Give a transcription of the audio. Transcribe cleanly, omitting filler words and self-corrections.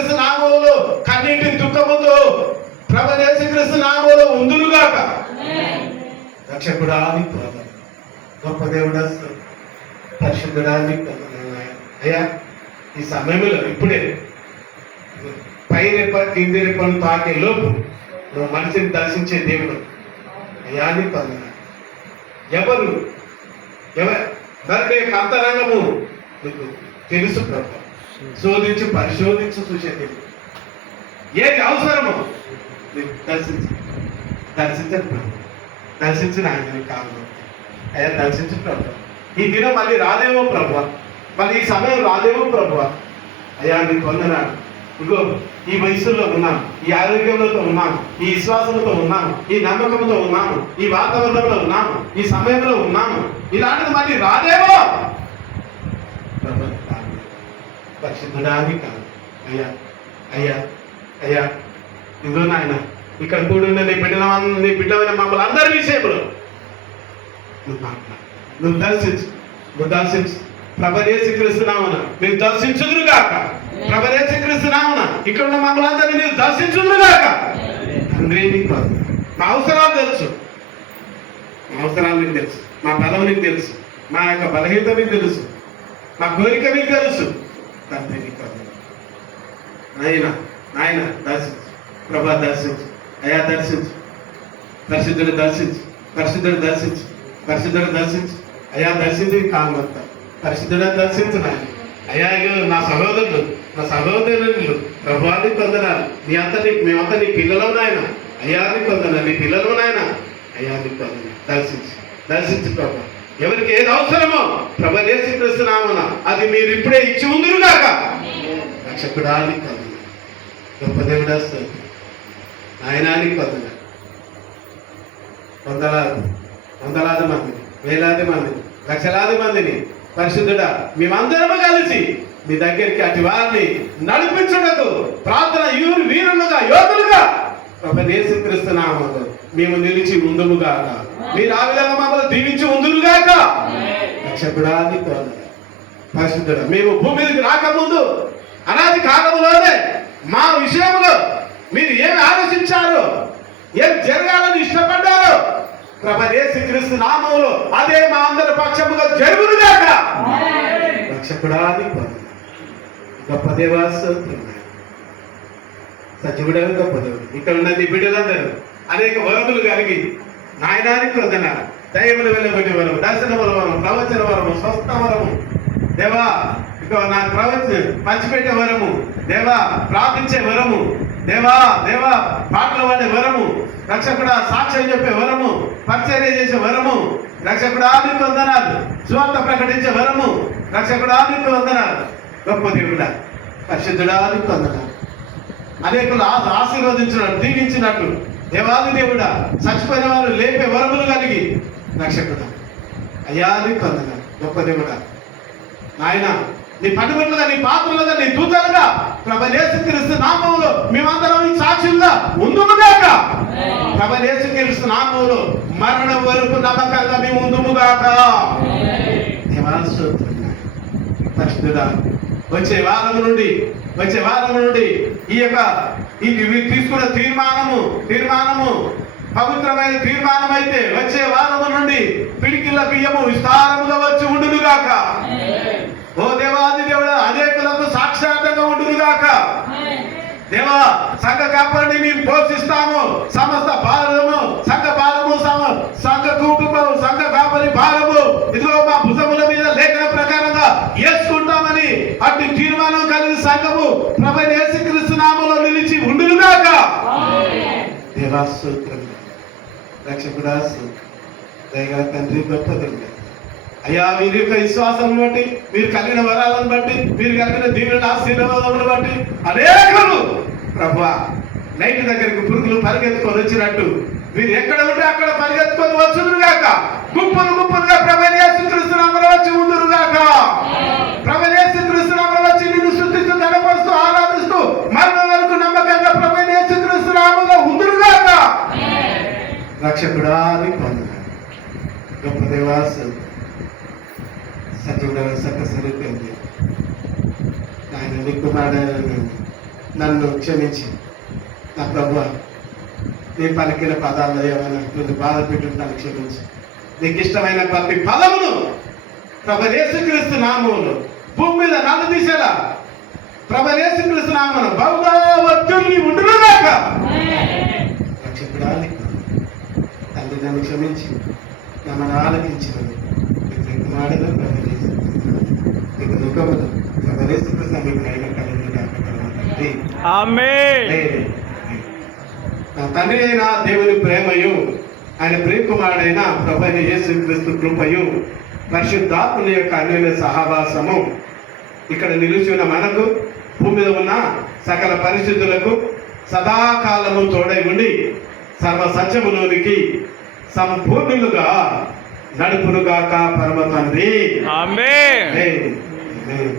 యేసుక్రీస్తు నామములో కన్నీటి దుఃఖముతో ప్రభు యేసుక్రీస్తు నామములో ఉందురుగాక. రక్షకుడా నీకు వందనాలు, గొప్ప దేవుడా, పరిశుద్ధుడా నీకు వందనాలు. అయ్యా ఈ సమయంలో ఇప్పుడే పై రెప్ప కింది రెప్పను తాకే లోపు నువ్వు మనిషిని దర్శించే దేవుడు. అయ్యా నీకు వందనాలు. ఎవరు మరి అంతరంగము నీకు తెలుసు ప్రభు. శోధించి పరిశోధించి చూసే దేవుడు. ఏది అవసరమో నీకు దర్శించండి ప్రభు. దర్శించిన ఆయన కాదు. అయ్యా దర్శించు ప్రభు. ఈ దినం మళ్ళీ రాదేమో ప్రభు, మళ్ళీ ఈ సమయం రాదేమో ప్రభు. అయ్యా నీకు వందనాలు. ఇగో ఈ వయసులో ఉన్నాం, ఈ ఆరోగ్యంతో ఉన్నాము, ఈ విశ్వాసంతో ఉన్నాము, ఈ నమ్మకంతో ఉన్నాము, ఈ వాతావరణంలో ఉన్నాము, ఈ సమయంలో ఉన్నాము. ఇలాంటిది మళ్ళీ రాదేమో పరిశుద్ధుడానికి కాదు. అయ్యా అయ్యా అయ్యా ఇదిగో నాయన ఇక్కడ కూడున్న నీ బిడ్డమైన మమ్మల్ని అందరి విషయంలో నువ్వు దర్శించు ప్రభు యేసుక్రీస్తునామమున మీరు దర్శించుదురుగాక. ప్రభు యేసుక్రీస్తునామమున ఇక్కడ ఉన్న మమ్మల్ని అందరినీ మీరు దర్శించుదురుగాక. తండ్రి నీకు మా అవసరాలు తెలుసు, మా అవసరాలు నీకు తెలుసు, మా బలం నీకు తెలుసు, మా యొక్క బలహీనత నీకు తెలుసు, మా కోరిక నీకు తెలుసు. తండ్రి నీకు నాయన దర్శించు ప్రభా, దర్శించు అయ్యా, దర్శించు పరిశుద్ధుడు, దర్శించు పరిశుద్ధుడు, దర్శించు పరిశుద్ధుడు, దర్శించు అయ్యా, దర్శించి కాంగొత్త పరిశుద్ధుడు దర్శించు నాయన. అయ్యా నా సహోదరులు ప్రభువాన్ని పొందనాలు. మేమంతా నీ పిల్లలు నాయన. అయ్యా నీ పొందనాలు, నీ పిల్లలు నాయన. అయ్యా నీ పొందనాలు. దర్శించు ప్రభు. ఎవరికి ఏది అవసరమో ప్రభు యేసుక్రీస్తునామమున అది మీరు ఇప్పుడే ఇచ్చి ఉందురుగాక. రక్షకుడా నీకు వందనాలు, గొప్ప దేవుడా నాయనానికి వందనాలు. వందలాది మందిని, వేలాది మందిని, లక్షలాది మందిని పరిశుద్ధుడా మేమందరము కలిసి మీ దగ్గరికి అటు వారిని నడిపించుటకు ప్రార్థన వీరులుగా యోధులుగా ప్రభు యేసుక్రీస్తునామములో మేము నిలిచి ఉందుముగాక. మీరు ఆ విధంగా మమ్మల్ని దీవించి ఉందురుగాక. రక్షకుడా నీకు వందనాలు. పరిశుద్ధుడా మేము భూమి మీదకి రాకముందు అనాది కాలములోనే మా విషయంలో మీరు ఏమి ఆలోచించారో, ఏం జరగాలని ఇష్టపడ్డారో ప్రభు యేసుక్రీస్తు నామములో అదే మా అందరి పక్షముగా జరుగునుగాక. రక్షకుడా నీకు వందనాలు, గొప్ప దేవా సజీవుడే గొప్ప దేవుడు. ఇక్కడ ఉన్న నీ బిడ్డలందరూ అనేక వరములు కలిగి నాయనానికి వందనాలు. దైవములు వెళ్ళబడి వరము, దర్శన వరము, ప్రవచన వరము, స్వస్థ వరము దేవా, ఇక నాకు పంచిపెట్టే వరము దేవా, ప్రార్థించే వరము దేవా, పాటలు పాడే వరము రక్షకుడా, సాక్ష్యం చెప్పే వరము, పరిచర్య చేసే వరము రక్షకుడా నీకు వందనాలు, సువార్త ప్రకటించే వరము రక్షకుడా నీకు వందనాలు. గొప్ప దేవుడా పరిశుద్ధుడా నీకు వందనాలు. అనేకులు ఆశీర్వదించినట్టు, దీవించినట్టు దేవాది దేవుడా చచ్చిపోయిన వారు లేపే వరములు కలిగి రక్షకుడా అయ్యా నీకు వందనాలు. గొప్ప దేవుడా నాయన నీ పట్టుబడులుగా, నీ పాత్రలుగా, నీ దూతలుగా ప్రభు యేసుక్రీస్తు నామములో మేమందరం ఈ సాక్షులుగా ఉందుముగాక. ప్రభు యేసుక్రీస్తు నామములో మరణం వరకు నమ్మకంగా మేము ఉందుముగాక. పరిశుద్ధుడా వచ్చే వారం నుండి ఈ యొక్క తీసుకున్న తీర్మానము పవిత్రమైన తీర్మానం అయితే వచ్చే వారము నుండి పిడికిళ్ళ బియ్యము విస్తారముగా వచ్చి ఉండునుగాక. ఓ దేవాది దేవుడా అనేకులకు సాక్షాత్తంగా ఉండునుగాక. దేవా సంఘ కాపాడి మేము పోషిస్తాము. సమస్త భారము, సంఘ భారము, సంఘ కుటుంబం, సంఘ కాపరి భారము ఇదిగో మా భుజముల మీద లేఖన ప్రకారంగా వేసుకుంటామని అట్టి తీర్మానం కలిగి సంఘము ప్రభు యేసుక్రీస్తు నామములో నిలిచి ఉండునుగాక. దేవా స్తోత్రం, రక్షకుడా దయగల తండ్రి, గొప్ప దేవుడా అయ్యా, మీరు యొక్క విశ్వాసం బట్టి, మీరు కలిగిన వరాలను బట్టి, మీరు కలిగిన దీవెన ఆశీర్వాదములను బట్టి అనేకులు ప్రభువా నైట్ దగ్గరికి పురుగులు పరిగెత్తుకొని వచ్చినట్టు మీరు ఎక్కడ ఉంటే అక్కడ పరిగెత్తుకొని వచ్చుదురుగాక. గుంపులుగా ప్రభు యేసుక్రీస్తు నామములో వచ్చి ఉందురుగాక. ప్రభు యేసుక్రీస్తు నామములో వచ్చి నిన్ను స్తుతిస్తూ, ఘనపరుస్తూ, ఆరాధిస్తూ మరణం వరకు నమ్మకంగా ప్రభు యేసుక్రీస్తు నామములో ఉందురుగాక. రక్షకుడా నీకు వందనాలు, గొప్ప దేవా సజీవుడ సకసరిపోయింది ఆయన నీకు నన్ను క్షమించి నా ప్రభువా నీ పలికిన పదాల్లో ఏమైనా నిన్ను బాధ పెట్టుంటాను క్షమించి నీకు ఇష్టమైన ప్రతి పదమును ప్రభు యేసుక్రీస్తు నామములో భూమి మీద నన్ను తీసేలా ప్రభు యేసుక్రీస్తు నామమున బహుగా వర్ధిల్లి ఉండునుగాక. రక్షకుడా తండ్రి నన్ను క్షమించి నన్ను ఆలకించినది నీకు మాడదు ప్రభు నీకు నిగమదు ప్రభు యేసుక్రీస్తు మీకు అయిన కలిగి ఆమేన్. నా తండ్రి అయిన దేవుని ప్రేమయు ఆయన ప్రియకుమారుడైన ప్రభు అయిన యేసుక్రీస్తు కృపయు పరిశుద్ధాత్మని యొక్క అన్యోన్య సహవాసము ఇక్కడ నిలిచి ఉన్న మనకు భూమి మీద ఉన్న సకల పరిస్థితులకు సదాకాలము తోడై ఉండి సర్వ సత్యములోనికి సంపూర్ణులుగా నడుపునుగాక పరమ తండ్రి. ఆమేన్. ఆమేన్. ఆమేన్.